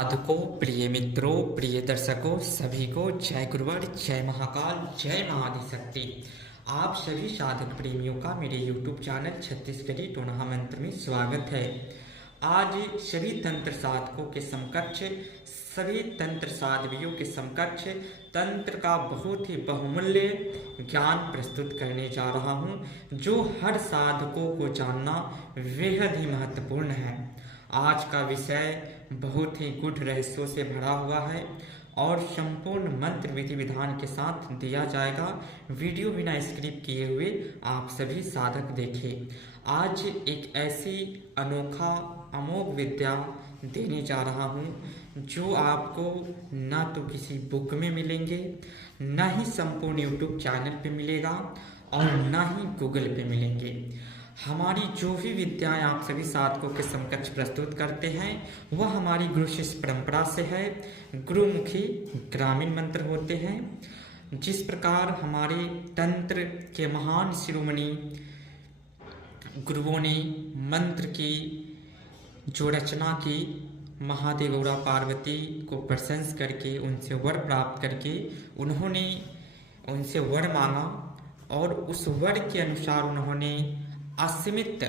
साधकों, प्रिय मित्रों, प्रिय दर्शकों, सभी को जय गुरुवर, जय महाकाल, जय महाआदिशक्ति। आप सभी साधक प्रेमियों का मेरे YouTube चैनल छत्तीसगढ़ी टोना मंत्र में स्वागत है। आज सभी तंत्र साधकों के समकक्ष, सभी तंत्र साध्वियों के समकक्ष तंत्र का बहुत ही बहुमूल्य ज्ञान प्रस्तुत करने जा रहा हूँ, जो हर साधकों को जानना बेहद ही महत्वपूर्ण है। आज का विषय बहुत ही गूढ़ रहस्यों से भरा हुआ है और संपूर्ण मंत्र विधि विधान के साथ दिया जाएगा। वीडियो बिना स्क्रिप्ट किए हुए आप सभी साधक देखें। आज एक ऐसी अनोखा अमोघ विद्या देने जा रहा हूँ जो आपको ना तो किसी बुक में मिलेंगे, ना ही संपूर्ण यूट्यूब चैनल पे मिलेगा और ना ही गूगल पे मिलेंगे। हमारी जो भी विद्याएं आप सभी साधकों के समकक्ष प्रस्तुत करते हैं वह हमारी गुरु शिष्य परंपरा से है। गुरुमुखी ग्रामीण मंत्र होते हैं। जिस प्रकार हमारे तंत्र के महान शिरोमणि गुरुओं ने मंत्र की जो रचना की, महादेव गौरा पार्वती को प्रशंस करके उनसे वर प्राप्त करके उन्होंने उनसे वर मांगा और उस वर के अनुसार उन्होंने असीमित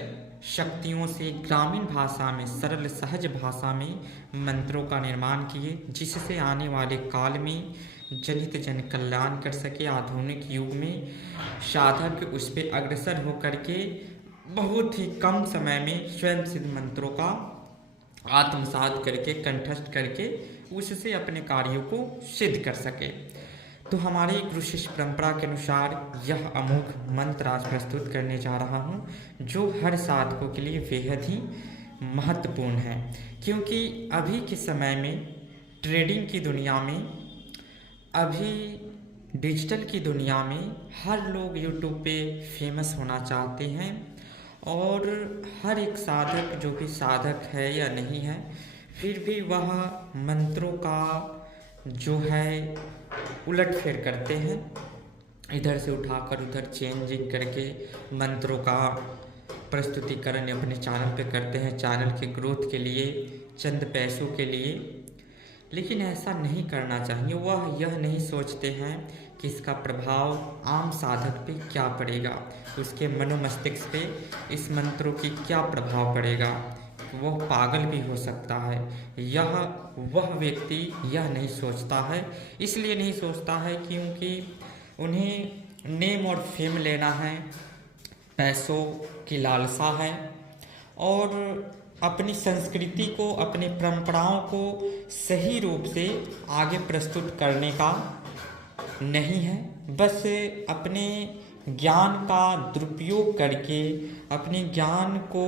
शक्तियों से ग्रामीण भाषा में, सरल सहज भाषा में मंत्रों का निर्माण किए, जिससे आने वाले काल में जनित जन कल्याण कर सके। आधुनिक युग में साधक उस पर अग्रसर होकर के बहुत ही कम समय में स्वयं सिद्ध मंत्रों का आत्मसात करके, कंठस्थ करके उससे अपने कार्यों को सिद्ध कर सके। तो हमारे गुरु शिष्य परंपरा के अनुसार यह अमोघ मंत्र आज प्रस्तुत करने जा रहा हूँ, जो हर साधकों के लिए बेहद ही महत्वपूर्ण है। क्योंकि अभी के समय में ट्रेडिंग की दुनिया में, अभी डिजिटल की दुनिया में हर लोग यूट्यूब पे फेमस होना चाहते हैं और हर एक साधक, जो भी साधक है या नहीं है, फिर भी वह मंत्रों का जो है उलट फेर करते हैं। इधर से उठाकर उधर चेंजिंग करके मंत्रों का प्रस्तुतिकरण अपने चैनल पे करते हैं, चैनल के ग्रोथ के लिए, चंद पैसों के लिए। लेकिन ऐसा नहीं करना चाहिए। वह यह नहीं सोचते हैं कि इसका प्रभाव आम साधक पे क्या पड़ेगा, उसके मनोमस्तिष्क पे इस मंत्रों की क्या प्रभाव पड़ेगा। वह पागल भी हो सकता है। वह व्यक्ति यह नहीं सोचता है। इसलिए नहीं सोचता है क्योंकि उन्हें नेम और फेम लेना है, पैसों की लालसा है और अपनी संस्कृति को, अपनी परंपराओं को सही रूप से आगे प्रस्तुत करने का नहीं है। बस अपने ज्ञान का दुरुपयोग करके अपने ज्ञान को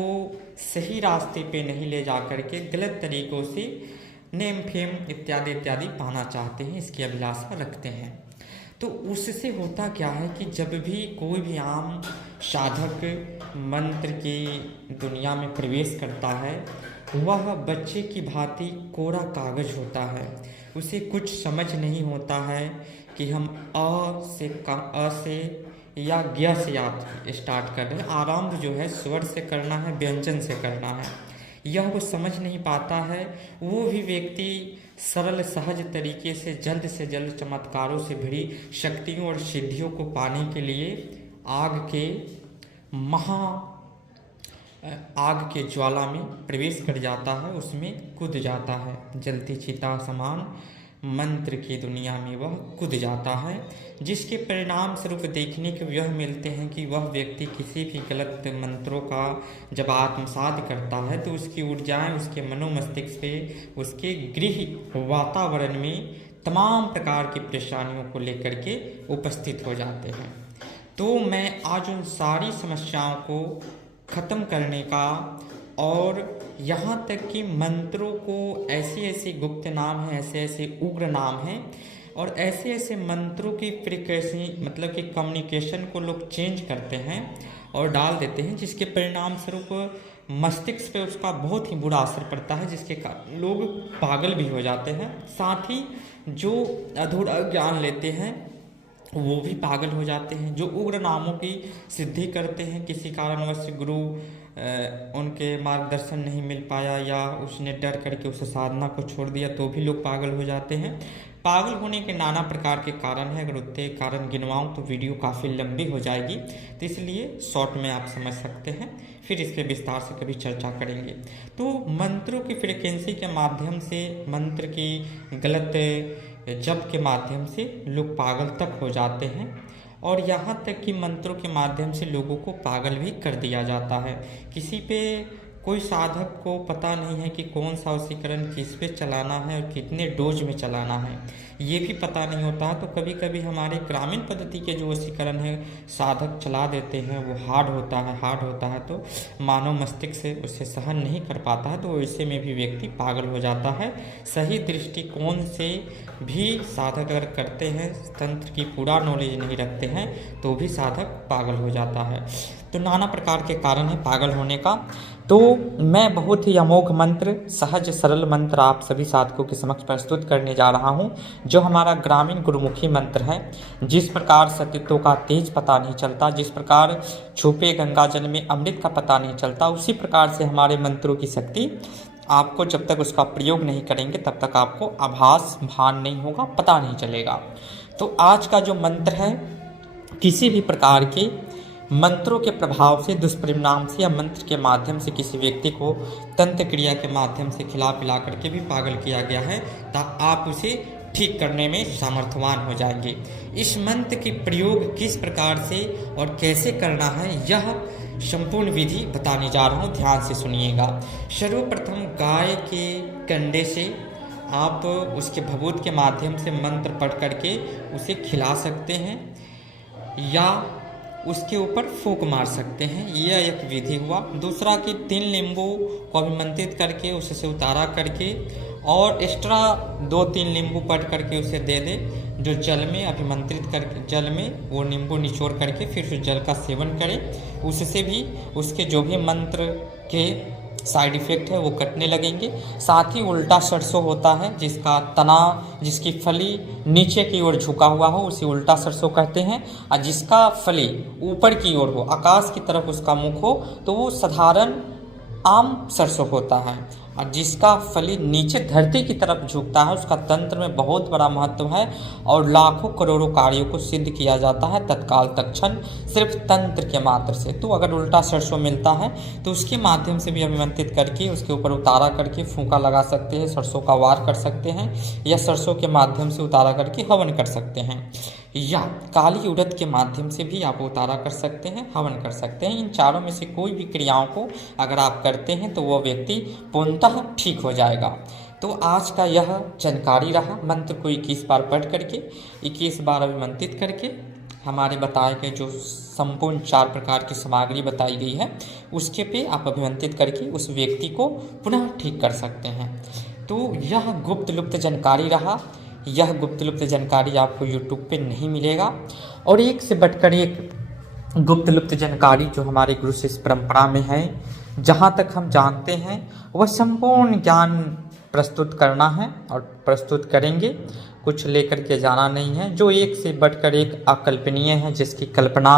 सही रास्ते पे नहीं ले जा करके गलत तरीक़ों से नेम फेम इत्यादि इत्यादि पाना चाहते हैं, इसकी अभिलाषा रखते हैं। तो उससे होता क्या है कि जब भी कोई भी आम साधक मंत्र की दुनिया में प्रवेश करता है, वह बच्चे की भांति कोरा कागज होता है। उसे कुछ समझ नहीं होता है कि हम अ से या ज्ञ से आप स्टार्ट कर रहे हैं। आरंभ जो है स्वर से करना है, व्यंजन से करना है, यह वो समझ नहीं पाता है। वो भी व्यक्ति सरल सहज तरीके से जल्द चमत्कारों से भरी शक्तियों और सिद्धियों को पाने के लिए आग के ज्वाला में प्रवेश कर जाता है, उसमें कूद जाता है। जलती चिता समान मंत्र की दुनिया में वह कूद जाता है, जिसके परिणाम स्वरूप देखने को यह मिलते हैं कि वह व्यक्ति किसी भी गलत मंत्रों का जब आत्मसात करता है तो उसकी ऊर्जाएं उसके मनोमस्तिष्क पे, उसके गृह वातावरण में तमाम प्रकार की परेशानियों को लेकर के उपस्थित हो जाते हैं। तो मैं आज उन सारी समस्याओं को ख़त्म करने का और यहाँ तक कि मंत्रों को ऐसे गुप्त नाम हैं, ऐसे उग्र नाम हैं और ऐसे मंत्रों की फ्रीक्वेंसी, मतलब कि कम्युनिकेशन को लोग चेंज करते हैं और डाल देते हैं, जिसके परिणाम स्वरूप मस्तिष्क पे उसका बहुत ही बुरा असर पड़ता है, जिसके कारण लोग पागल भी हो जाते हैं। साथ ही जो अधूरा ज्ञान लेते हैं वो भी पागल हो जाते हैं। जो उग्र नामों की सिद्धि करते हैं, किसी कारणवश गुरु उनके मार्गदर्शन नहीं मिल पाया या उसने डर करके उस साधना को छोड़ दिया तो भी लोग पागल हो जाते हैं। पागल होने के नाना प्रकार के कारण हैं। अगर उतने कारण गिनवाऊँ तो वीडियो काफ़ी लंबी हो जाएगी, तो इसलिए शॉर्ट में आप समझ सकते हैं, फिर इस पर विस्तार से कभी चर्चा करेंगे। तो मंत्रों की फ्रिक्वेंसी के माध्यम से, मंत्र की गलत जप के माध्यम से लोग पागल तक हो जाते हैं, और यहाँ तक कि मंत्रों के माध्यम से लोगों को पागल भी कर दिया जाता है। किसी पे कोई साधक को पता नहीं है कि कौन सा वशीकरण किस पे चलाना है और कितने डोज में चलाना है, ये भी पता नहीं होता है। तो कभी कभी हमारे ग्रामीण पद्धति के जो वशीकरण है साधक चला देते हैं, वो हार्ड होता है तो मानव मस्तिष्क से उसे सहन नहीं कर पाता है, तो ऐसे में भी व्यक्ति पागल हो जाता है। सही दृष्टिकोण से भी साधक अगर करते हैं, तंत्र की पूरा नॉलेज नहीं रखते हैं, तो भी साधक पागल हो जाता है। तो नाना प्रकार के कारण है पागल होने का। तो मैं बहुत ही अमोघ मंत्र, सहज सरल मंत्र आप सभी साधकों के समक्ष प्रस्तुत करने जा रहा हूं, जो हमारा ग्रामीण गुरुमुखी मंत्र है। जिस प्रकार सतीत्व का तेज पता नहीं चलता, जिस प्रकार छुपे गंगा जल में अमृत का पता नहीं चलता, उसी प्रकार से हमारे मंत्रों की शक्ति आपको जब तक उसका प्रयोग नहीं करेंगे तब तक आपको आभास भान नहीं होगा, पता नहीं चलेगा। तो आज का जो मंत्र है, किसी भी प्रकार के मंत्रों के प्रभाव से, दुष्परिणाम से या मंत्र के माध्यम से किसी व्यक्ति को तंत्र क्रिया के माध्यम से खिला पिला करके भी पागल किया गया है, तो आप उसे ठीक करने में सामर्थ्यवान हो जाएंगे। इस मंत्र की प्रयोग किस प्रकार से और कैसे करना है, यह संपूर्ण विधि बताने जा रहा हूँ, ध्यान से सुनिएगा। सर्वप्रथम गाय के कंडे से आप उसके भभूत के माध्यम से मंत्र पढ़ करके उसे खिला सकते हैं या उसके ऊपर फूंक मार सकते हैं, यह एक विधि हुआ। दूसरा कि 3 नींबू को अभिमंत्रित करके उससे उतारा करके और एक्स्ट्रा 2-3 नींबू पढ़ करके उसे दे दे, जो जल में अभिमंत्रित करके जल में वो नींबू निचोड़ करके फिर उस जल का सेवन करें। उससे भी उसके जो भी मंत्र के साइड इफ़ेक्ट है वो कटने लगेंगे। साथ ही उल्टा सरसों होता है, जिसका तना, जिसकी फली नीचे की ओर झुका हुआ हो, उसे उल्टा सरसों कहते हैं। और जिसका फली ऊपर की ओर हो, आकाश की तरफ उसका मुख हो, तो वो साधारण आम सरसों होता है। और जिसका फली नीचे धरती की तरफ झुकता है, उसका तंत्र में बहुत बड़ा महत्व है और लाखों करोड़ों कार्यों को सिद्ध किया जाता है तत्काल तत्क्षण, सिर्फ तंत्र के मात्र से। तो अगर उल्टा सरसों मिलता है तो उसके माध्यम से भी अभिमंत्रित करके उसके ऊपर उतारा करके फूंका लगा सकते हैं, सरसों का वार कर सकते हैं, या सरसों के माध्यम से उतारा करके हवन कर सकते हैं, या काली उड़द के माध्यम से भी आप उतारा कर सकते हैं, हवन कर सकते हैं। इन चारों में से कोई भी क्रियाओं को अगर आप करते हैं तो वह व्यक्ति पूर्णतः ठीक हो जाएगा। तो आज का यह जानकारी रहा। मंत्र को 21 बार पढ़ करके 21 बार अभिमंत्रित करके हमारे बताए गए जो संपूर्ण 4 प्रकार की सामग्री बताई गई है उसके पे आप अभिमंत्रित करके उस व्यक्ति को पुनः ठीक कर सकते हैं। तो यह गुप्त लुप्त जानकारी रहा। यह गुप्त लुप्त जानकारी आपको YouTube पे नहीं मिलेगा, और एक से बढ़कर एक गुप्त लुप्त जानकारी जो हमारे गुरु शिष्य परंपरा में है, जहाँ तक हम जानते हैं वह संपूर्ण ज्ञान प्रस्तुत करना है और प्रस्तुत करेंगे, कुछ लेकर के जाना नहीं है। जो एक से बढ़कर एक अकल्पनीय है, जिसकी कल्पना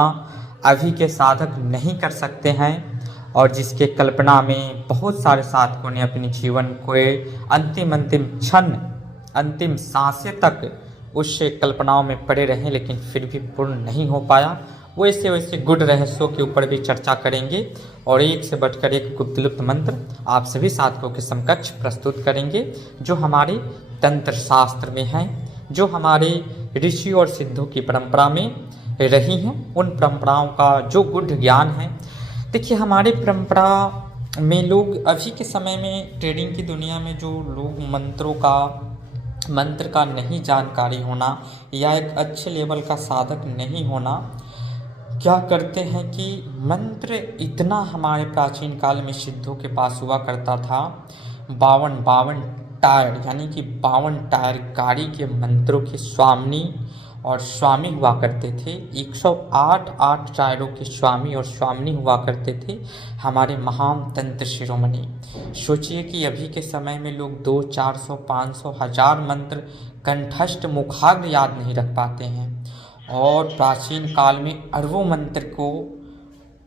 अभी के साधक नहीं कर सकते हैं और जिसके कल्पना में बहुत सारे साधकों ने अपने जीवन को अंतिम क्षण, अंतिम सांसें तक उस कल्पनाओं में पड़े रहे, लेकिन फिर भी पूर्ण नहीं हो पाया। वैसे गुड़ रहस्यों के ऊपर भी चर्चा करेंगे और एक से बढ़कर एक गुप्त लुप्त मंत्र आप सभी साधकों के समकक्ष प्रस्तुत करेंगे, जो हमारे तंत्र शास्त्र में हैं, जो हमारे ऋषि और सिद्धों की परंपरा में रही हैं, उन परंपराओं का जो गुढ़ ज्ञान है। देखिए, हमारे परंपरा में लोग अभी के समय में ट्रेडिंग की दुनिया में जो लोग मंत्र का नहीं जानकारी होना या एक अच्छे लेवल का साधक नहीं होना, क्या करते हैं कि मंत्र इतना हमारे प्राचीन काल में सिद्धों के पास हुआ करता था, 52 टायर यानी कि 52 टायर गाड़ी के मंत्रों के स्वामी हुआ करते थे। 108 टायरों के स्वामी और स्वामिनी हुआ करते थे हमारे महान तंत्र शिरोमणि। सोचिए कि अभी के समय में लोग 200, 400, 500, 1000 मंत्र कंठस्थ मुखाग्र याद नहीं रख पाते हैं, और प्राचीन काल में अरबों मंत्र को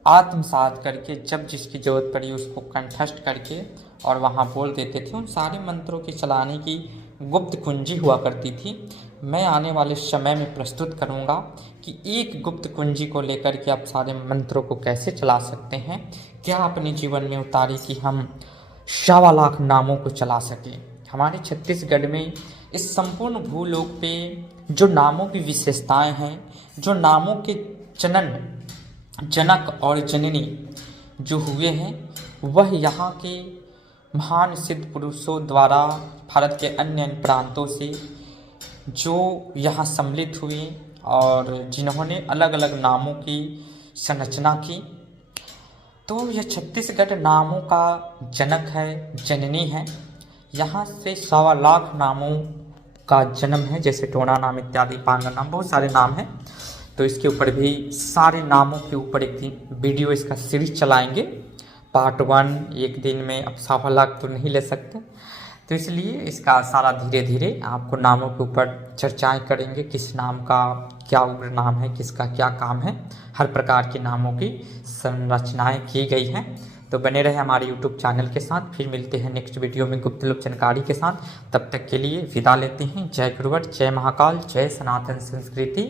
आत्मसात करके जब जिसकी ज़रूरत पड़ी उसको कंठस्थ करके और वहाँ बोल देते थे। उन सारे मंत्रों के चलाने की गुप्त कुंजी हुआ करती थी। मैं आने वाले समय में प्रस्तुत करूँगा कि एक गुप्त कुंजी को लेकर के आप सारे मंत्रों को कैसे चला सकते हैं, क्या अपने जीवन में उतारी कि हम 1.25 लाख नामों को चला सकें। हमारे छत्तीसगढ़ में इस संपूर्ण भूलोक पे जो नामों की विशेषताएं हैं, जो नामों के जनक और जननी जो हुए हैं, वह यहाँ के महान सिद्ध पुरुषों द्वारा भारत के अन्य अन्य प्रांतों से जो यहाँ सम्मिलित हुए और जिन्होंने अलग अलग नामों की संरचना की। तो यह छत्तीसगढ़ नामों का जनक है, जननी है। यहाँ से 1.25 लाख नामों का जन्म है, जैसे टोना नाम इत्यादि, पांगा नाम, बहुत सारे नाम हैं। तो इसके ऊपर भी सारे नामों के ऊपर एक दिन वीडियो इसका सीरीज चलाएंगे, पार्ट 1। एक दिन में अब 1.25 लाख तो नहीं ले सकते, तो इसलिए इसका सारा धीरे धीरे आपको नामों के ऊपर चर्चाएं करेंगे, किस नाम का क्या उग्र नाम है, किसका क्या काम है। हर प्रकार के नामों की संरचनाएं की गई हैं। तो बने रहे हमारे यूट्यूब चैनल के साथ। फिर मिलते हैं नेक्स्ट वीडियो में गुप्तलुक जानकारी के साथ। तब तक के लिए विदा लेते हैं। जय गुरुवर, जय महाकाल, जय सनातन संस्कृति।